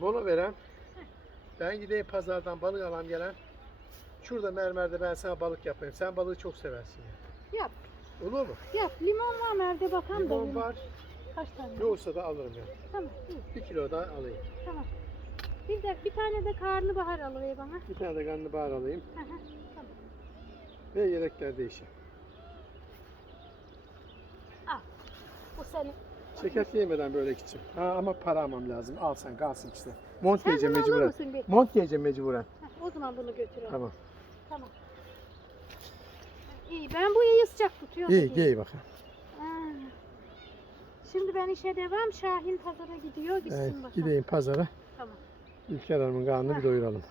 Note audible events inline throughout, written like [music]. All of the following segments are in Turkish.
Mola veren. Ben gideyim pazardan balık alam gelen. Şurada mermerde ben sana balık yapayım. Sen balığı çok seversin. ya. Yap. Olur mu? Yap. Limon var nerede bakalım da. Limon var. Kaç tane? Yoksa da alırım ya. Tamam. iyi, Bir kilo daha alayım. Tamam. Bir de bir tane de karnabahar alıver bana. Bir tane de karnabahar alayım. Hı hı, tamam. Ve yelekler değişir. Al. Bu senin. Şeker yemeden böyle gideceğim. Ha ama para almam lazım. Al sen kalsın işte. Mont Sen giyeceğim bunu alır mecburen. mısın bir? Mont giyeceğim mecburen. Heh, O zaman bunu götür. al. Tamam. Tamam. İyi ben bu yayı sıcak tutuyorum. İyi giy bakalım. Ha. Şimdi ben işe devam. Şahin pazara gidiyor. Gitsin Evet, bakalım. gideyim pazara. Tamam. Ülker Hanım'ın karnını bir doyuralım.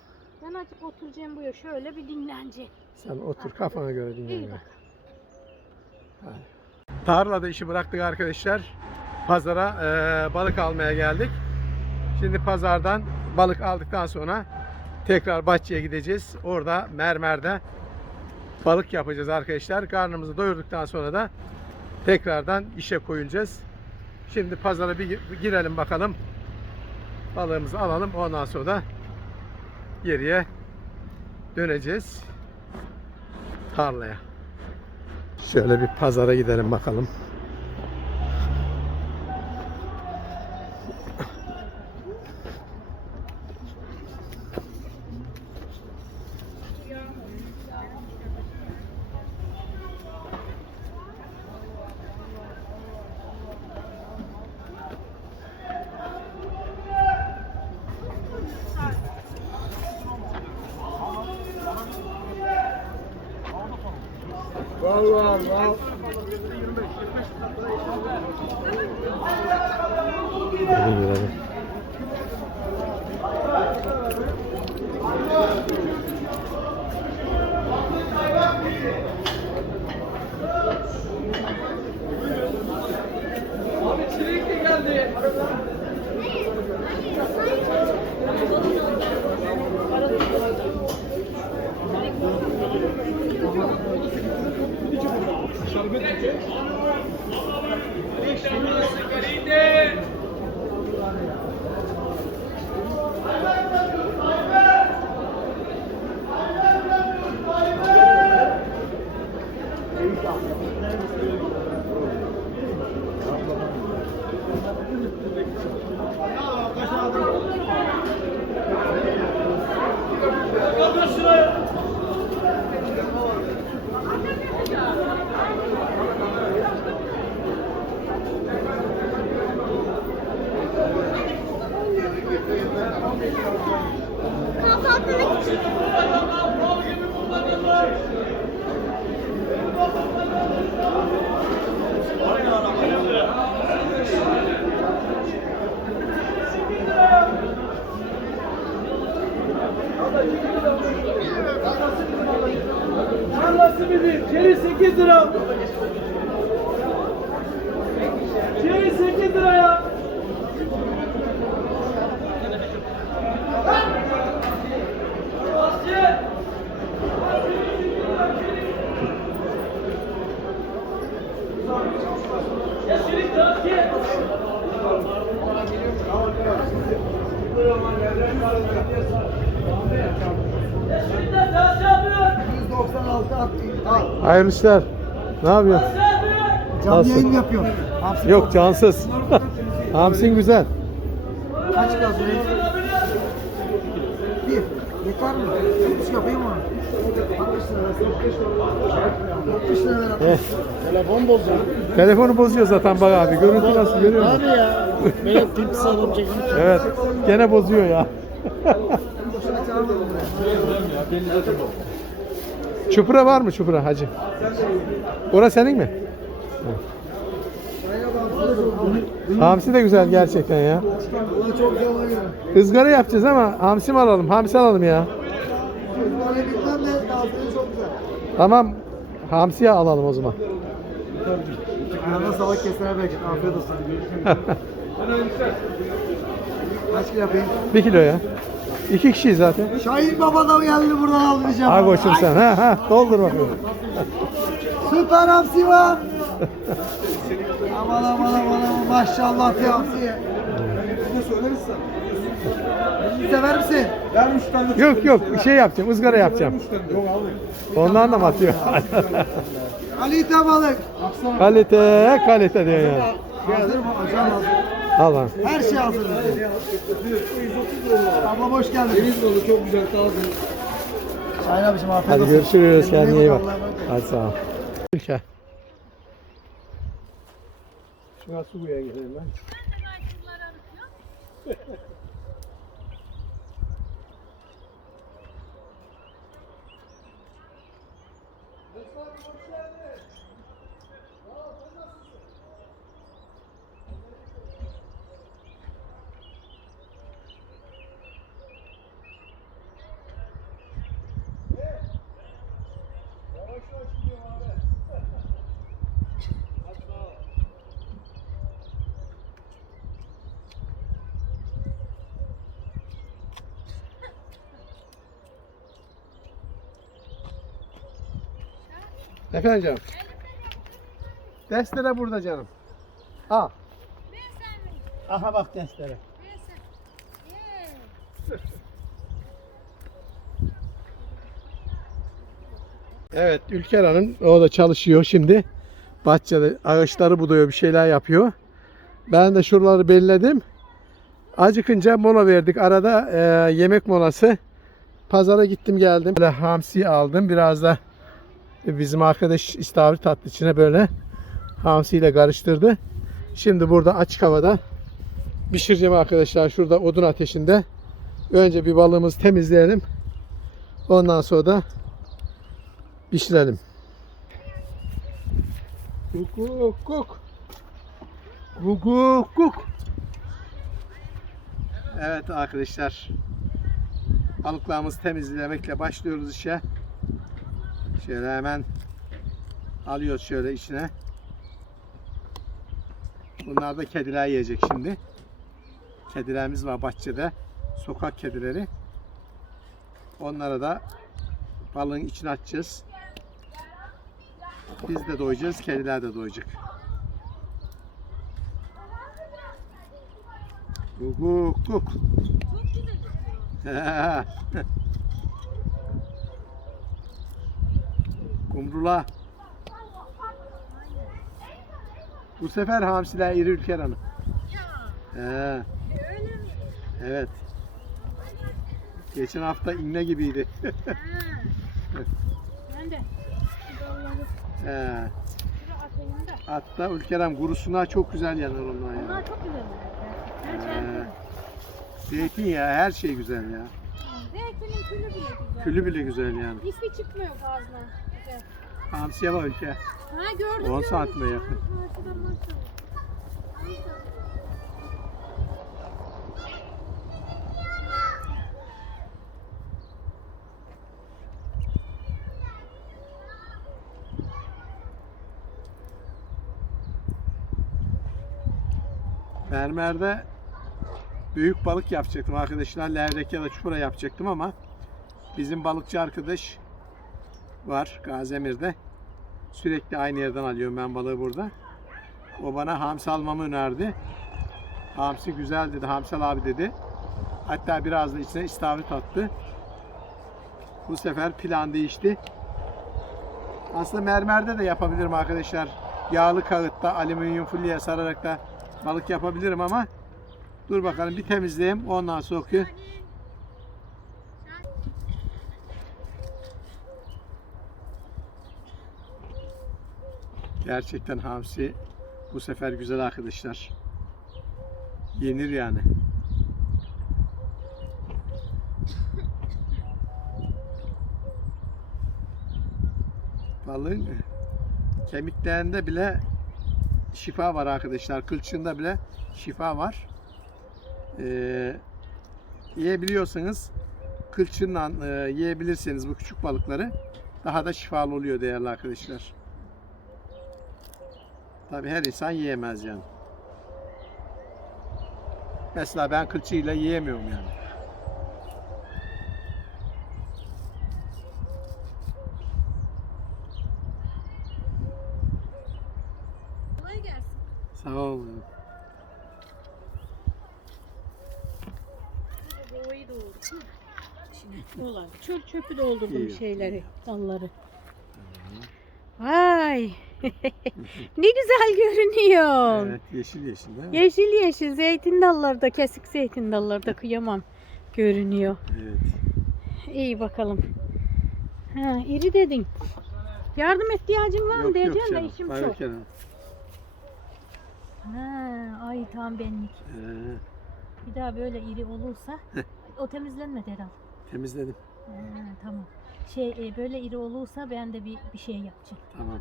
Ben azıcık oturacağım buraya. Şöyle bir dinleneceğim. Sen otur kafana göre dinle. İyi ya. bakalım. Tarlada işi bıraktık arkadaşlar. Pazara eee, balık almaya geldik. Şimdi pazardan balık aldıktan sonra tekrar bahçeye gideceğiz. Orada mermerde balık yapacağız arkadaşlar. Karnımızı doyurduktan sonra da tekrardan işe koyunacağız. Şimdi pazara bir girelim bakalım. Balığımızı alalım. Ondan sonra da geriye döneceğiz tarlaya. Şöyle bir pazara gidelim bakalım. Vallahi vallahi. Hadi girelim. Kahvaltılık için. Yeah. Tarlası bizim. Çeri 8 lira. Çeri 8 lira ya. Ya çelik daha ki. Ya çelik daha daha yapıyor. 196 attı. Al. Hayırlı işler. Ne yapıyorsun? Canlı Nasıl? yayın yapıyorum. Hamsi Yok cansız. [laughs] Hamsin güzel. kaç kaldı? Bir. Yeter mi? Üç yapayım mı? 60 lira versin. 60 lira ver. Eh, Telefon bozuyor. telefonu bozuyor zaten bak abi. Görüntü nasıl görüyor musun? Abi ya. Benim tip salım çekmiş. [laughs] Evet. Gene bozuyor ya. Çupra var mı çupra hacı? Orası senin mi? Hamsi de güzel gerçekten ya. Izgara yapacağız ama hamsi mi alalım? Hamsi alalım ya. Tamam. Hamsiye alalım o zaman. Ayağına sağlık kesene bereket. Afiyet olsun. [laughs] Kaç kilo yapayım? Bir kilo ya. İki kişiyiz zaten. Şahin Baba da geldi buradan almayacağım. Ha koçum sen. Ha ha. Doldur bakalım. Süper hamsi var. aman aman aman aman maşallah bir hamsi. söyleriz. Bizi sever misin? Ver üç tane. Yok yok bir şey yapacağım ızgara yapacağım. Yok abi. Ondan da mı atıyor? Kalite balık. kalite kalite diyor yani. Hazır mı? Hocam hazır. Al lan. Her şey hazır. Ablam hoş geldin. Deniz balığı çok güzel taze. Şahin abicim afiyet Hadi olsun. görüşürüz. Kendine iyi bak. Hadi sağ ol. Ülke. Şuna su koyaya gidelim ben. [laughs] Efendim canım. Destere burada canım. Al. Aha bak destere. Evet Ülker Hanım o da çalışıyor şimdi. Bahçede ağaçları buduyor bir şeyler yapıyor. Ben de şuraları belledim. Acıkınca mola verdik. Arada e, yemek molası. Pazara gittim geldim. Böyle hamsi aldım. Biraz da bizim arkadaş istavrit tatlı içine böyle hamsiyle karıştırdı. Şimdi burada açık havada pişireceğim arkadaşlar. Şurada odun ateşinde. Önce bir balığımızı temizleyelim. Ondan sonra da pişirelim. Kuk kuk. Kuk kuk kuk. Evet arkadaşlar. Balıklarımızı temizlemekle başlıyoruz işe. Şöyle hemen alıyoruz şöyle içine. Bunlar da kediler yiyecek şimdi. Kedilerimiz var bahçede. Sokak kedileri. Onlara da balığın içine atacağız. Biz de doyacağız, kediler de doyacak. Kuk kuk [laughs] Kumrula. Bu sefer hamsiler iri ülker hanım. He. Evet. Geçen hafta iğne gibiydi. [laughs] Ben de. He. Hatta ülkerem kurusuna çok güzel yanar onlar ya. Bunlar çok güzel. Çarpıyorum. Zeytinyağı her şey güzel ya. Zeytinin külü bile güzel. Külü bile güzel yani. İsmi çıkmıyor fazla. Güzel. Hamsiye bak ülke. Ha gördüm. 10 gördüm. santime yakın. Mermer'de büyük balık yapacaktım arkadaşlar. Levrek ya da çupra yapacaktım ama bizim balıkçı arkadaş var Gazemir'de. Sürekli aynı yerden alıyorum ben balığı burada. O bana hamsi almamı önerdi. Hamsi güzel dedi. Hamsal abi dedi. Hatta biraz da içine istavrit attı. Bu sefer plan değişti. Aslında mermerde de yapabilirim arkadaşlar. Yağlı kağıtta alüminyum folyoya sararak da balık yapabilirim ama dur bakalım bir temizleyeyim ondan sonra Gerçekten hamsi bu sefer güzel arkadaşlar. Yenir yani. Balığın kemiklerinde bile şifa var arkadaşlar. Kılçığında bile şifa var. Ee, yiyebiliyorsanız kılçığından e, yiyebilirseniz bu küçük balıkları daha da şifalı oluyor değerli arkadaşlar. Tabi her insan yiyemez yani. Mesela ben kılçığıyla yiyemiyorum yani. Kolay gelsin. Sağ olun. Dolar. Çöp çöpü doldurdum İyi. şeyleri, dalları. Vay. Ne güzel görünüyor. Evet yeşil yeşil değil mi? Yeşil yeşil zeytin dalları da kesik zeytin dalları da kıyamam görünüyor. Evet. İyi bakalım. Ha, iri dedin. Yardım ihtiyacın var mı diyeceğim de işim Hayır çok. canım. Ha, ay tam benlik. Ee, Bir daha böyle iri olursa o temizlenmedi herhalde. temizledim. Ha, tamam. Şey e, böyle iri olursa ben de bir, bir şey yapacağım. Tamam.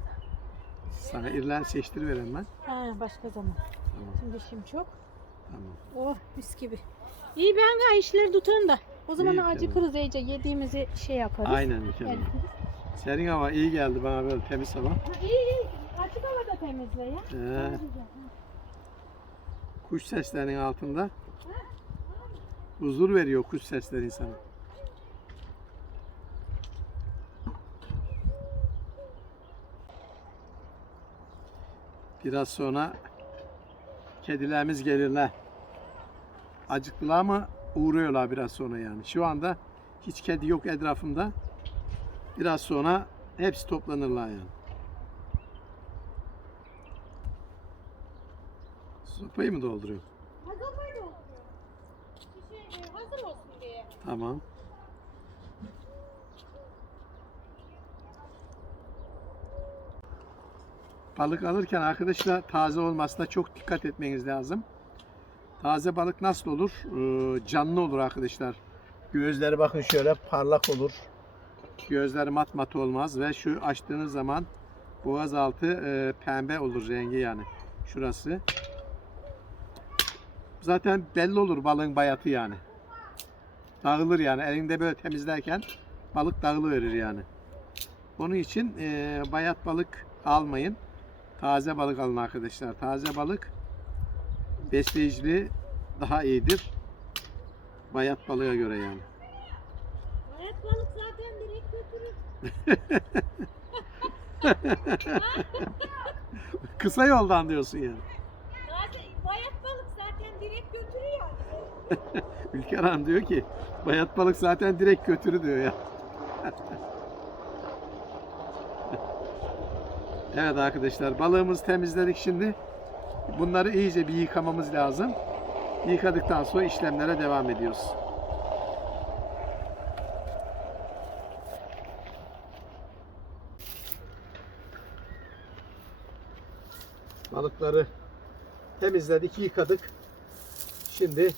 Sana irilen seçtiriverem ben. Ha, başka zaman. Tamam. Şimdi işim çok. Tamam. Oh mis gibi. İyi ben ga işleri tutarım da. O zaman İyi, acıkırız iyice yediğimizi şey yaparız. Aynen mükemmel. Serin hava iyi geldi bana böyle temiz hava. Ha, İyi iyi. Açık havada temizle ya. Ee, kuş seslerinin altında huzur veriyor kuş sesleri insana. Biraz sonra kedilerimiz gelirler. Acıktılar mı uğruyorlar biraz sonra yani. Şu anda hiç kedi yok etrafımda. Biraz sonra hepsi toplanırlar yani. Sopayı mı dolduruyor? Hazır? Bir şey, e, hazır olsun diye. Tamam. Balık alırken arkadaşlar taze olmasına çok dikkat etmeniz lazım. Taze balık nasıl olur? Ee, canlı olur arkadaşlar. Gözleri bakın şöyle parlak olur. Gözleri mat mat olmaz ve şu açtığınız zaman boğaz altı e, pembe olur rengi yani. Şurası. Zaten belli olur balığın bayatı yani dağılır yani. Elinde böyle temizlerken balık dağılıverir yani. Onun için e, bayat balık almayın. Taze balık alın arkadaşlar. Taze balık besleyiciliği daha iyidir. Bayat balığa göre yani. Bayat balık zaten direkt götürür. [laughs] Kısa yoldan diyorsun yani. Zaten bayat balık zaten direkt götürüyor. [laughs] Ülker Hanım diyor ki bayat balık zaten direkt götürü diyor ya. [laughs] evet arkadaşlar balığımızı temizledik şimdi. Bunları iyice bir yıkamamız lazım. Yıkadıktan sonra işlemlere devam ediyoruz. Balıkları temizledik, yıkadık. Şimdi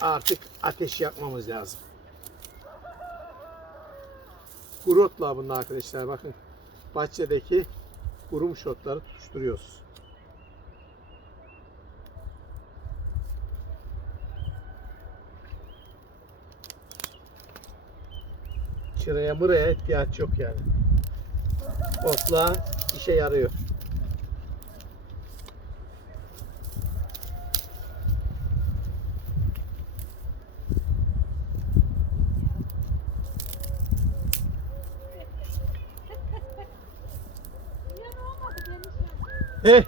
artık ateş yakmamız lazım. Kuru otla bunlar arkadaşlar. Bakın bahçedeki kurumuş otları tutuşturuyoruz. Çıraya mıraya ihtiyaç yok yani. Otla işe yarıyor. إيه؟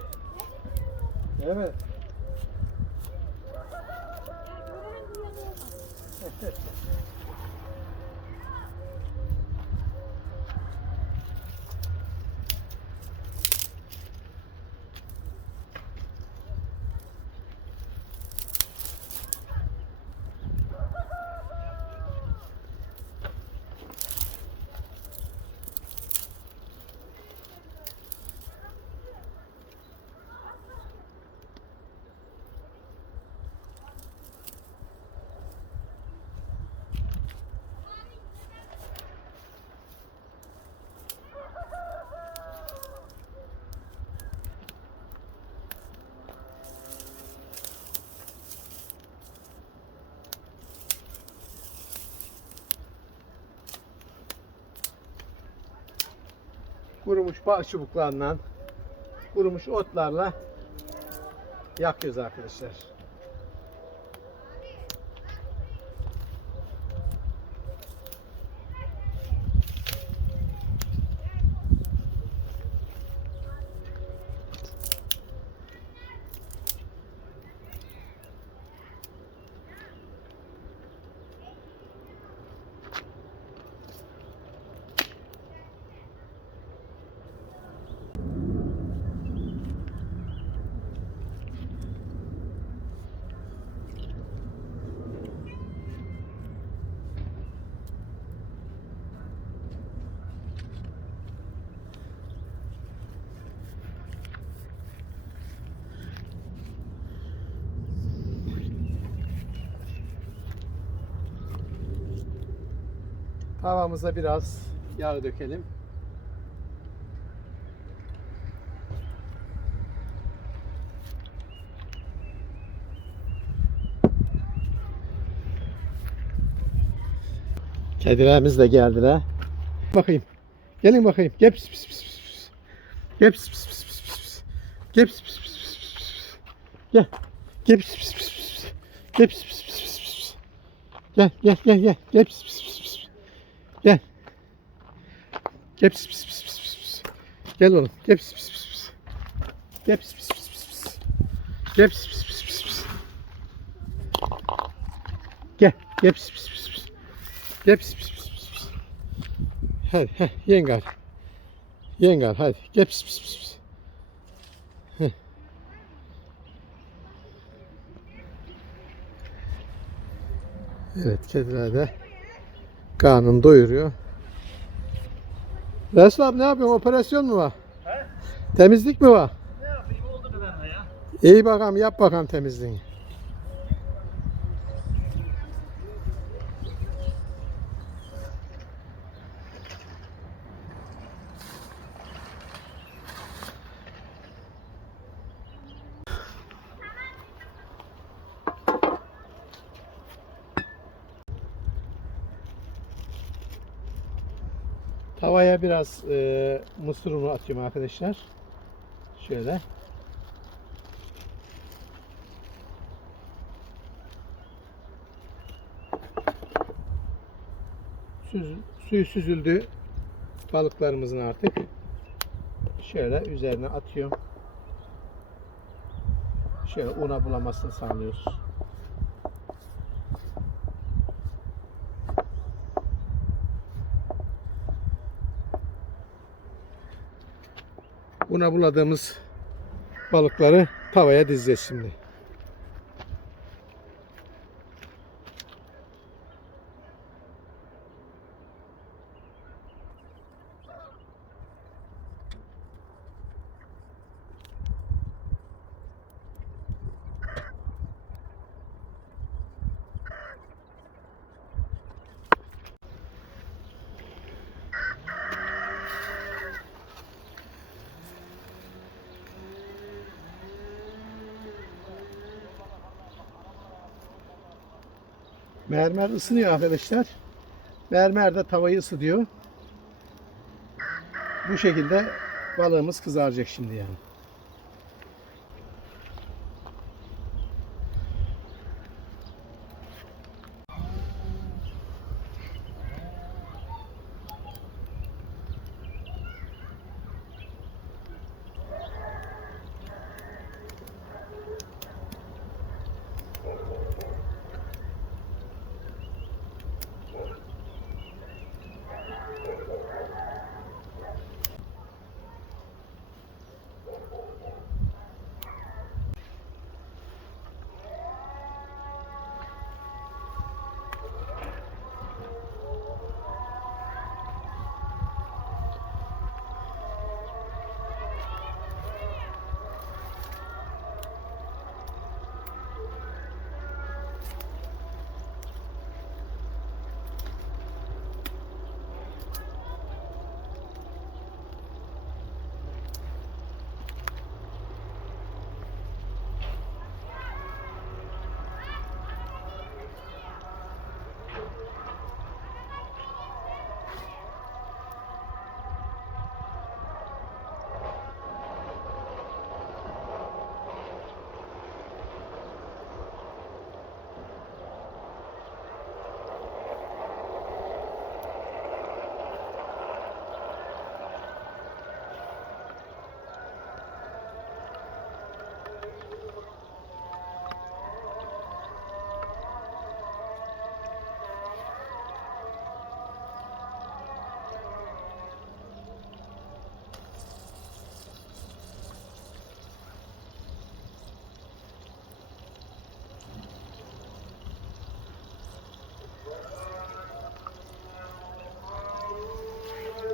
Kurumuş bağ çubuklarından, kurumuş otlarla yakıyoruz arkadaşlar. Tavamıza biraz yağ dökelim. Kedilerimiz de geldiler. Bakayım. Gelin bakayım. Gel pis pis pis pis pis. Pis pis pis pis pis. Pis. Gel. Gel pis pis pis pis pis. Pis pis. Gel gel gel gel. Gel pis pis. Gel. Gel pis pis pis pis pis. Gel oğlum. Gel pis pis pis pis. Gel pis pis pis pis pis. Gel pis pis pis pis pis. Gel. Gel pis pis pis pis. Gel pis pis pis pis pis. Hadi heh, yengar. Yengar hadi. Gel pis pis pis pis. Heh. Evet kediler de karnını doyuruyor. Resul abi ne yapıyorsun? Operasyon mu var? Temizlik mi var? Ne yapayım oldu kadar ya. İyi bakalım yap bakalım temizliğini. Tavaya biraz e, mısır unu atıyorum arkadaşlar. Şöyle. Süz, suyu süzüldü balıklarımızın artık. Şöyle üzerine atıyorum. Şöyle una bulamasını sağlıyoruz. Una buladığımız balıkları tavaya dizeceğiz şimdi. Mermer ısınıyor arkadaşlar. Mermer de tavayı ısıtıyor. Bu şekilde balığımız kızaracak şimdi yani.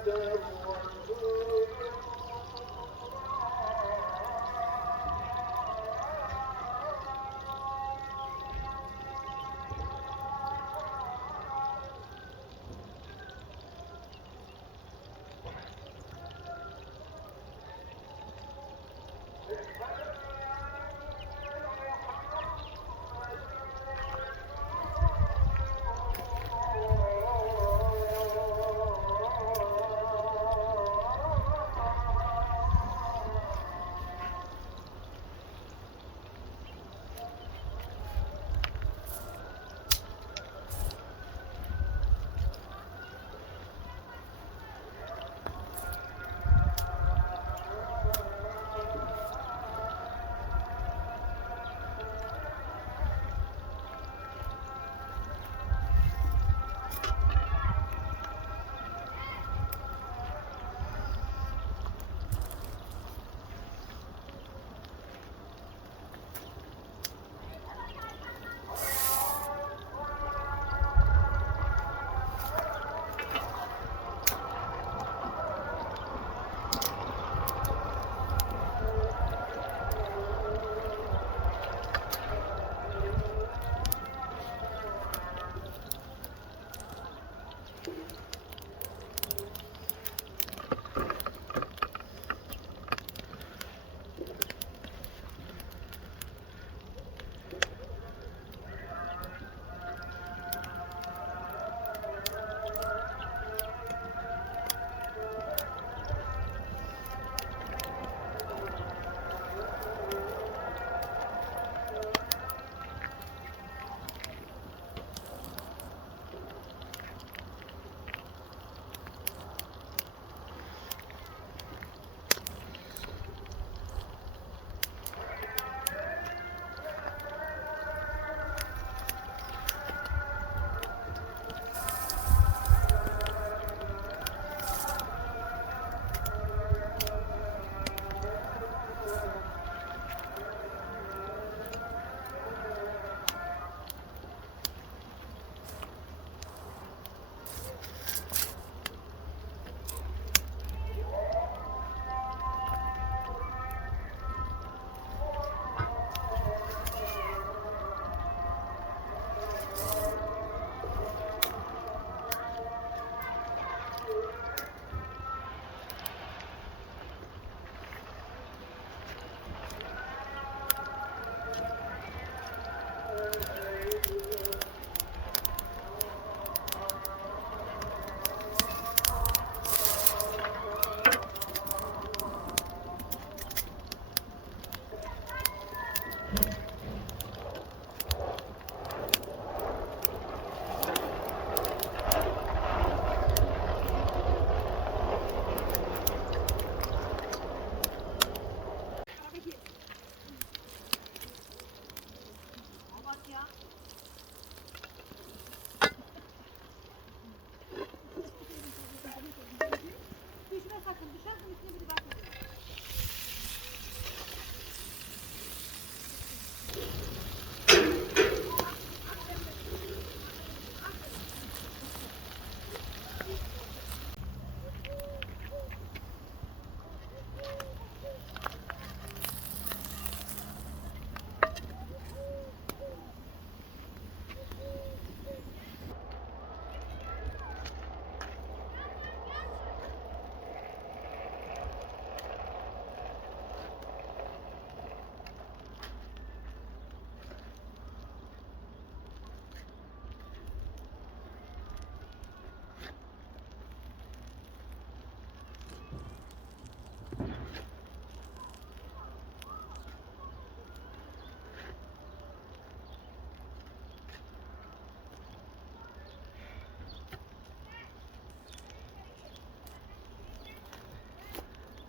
the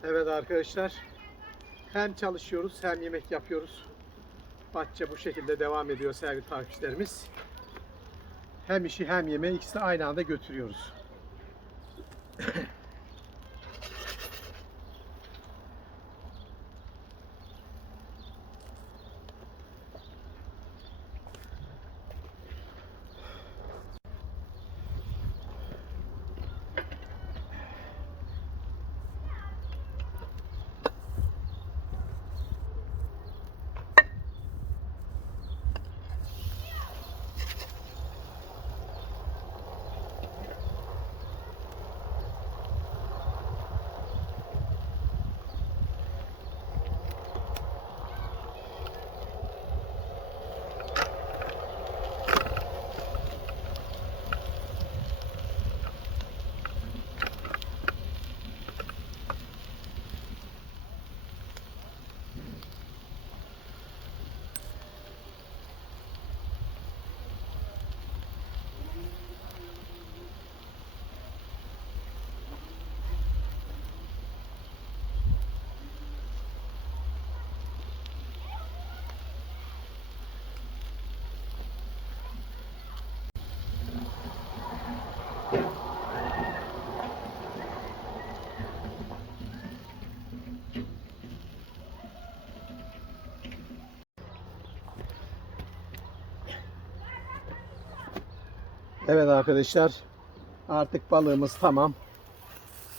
Evet arkadaşlar. Hem çalışıyoruz hem yemek yapıyoruz. Bahçe bu şekilde devam ediyor sevgili takipçilerimiz. Hem işi hem yemeği ikisini aynı anda götürüyoruz. Evet arkadaşlar. Artık balığımız tamam.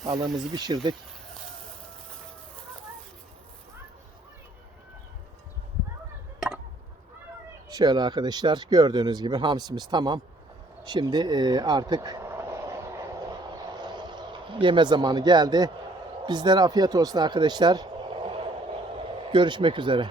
Balığımızı pişirdik. Şöyle arkadaşlar gördüğünüz gibi hamsimiz tamam. Şimdi e, artık yeme zamanı geldi. Bizlere afiyet olsun arkadaşlar. Görüşmek üzere.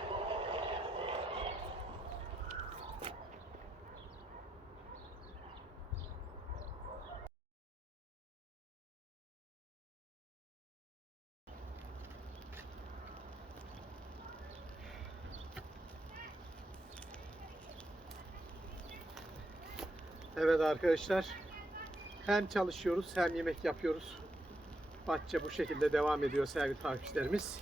Evet arkadaşlar. Hem çalışıyoruz hem yemek yapıyoruz. Bahçe bu şekilde devam ediyor sevgili takipçilerimiz.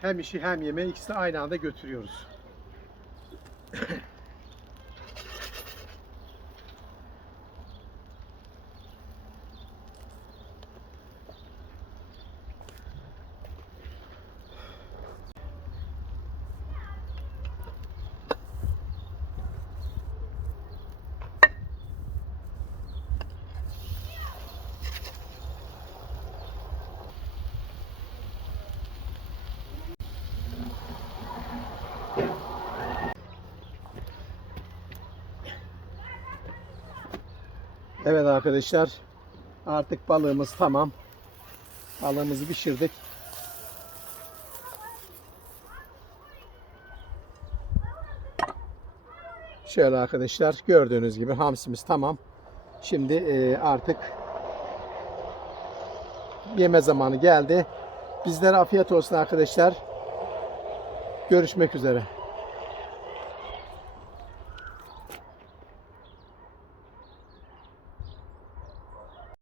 Hem işi hem yemeği ikisini aynı anda götürüyoruz. Evet arkadaşlar. Artık balığımız tamam. Balığımızı pişirdik. Şöyle arkadaşlar gördüğünüz gibi hamsimiz tamam. Şimdi e, artık yeme zamanı geldi. Bizlere afiyet olsun arkadaşlar. Görüşmek üzere.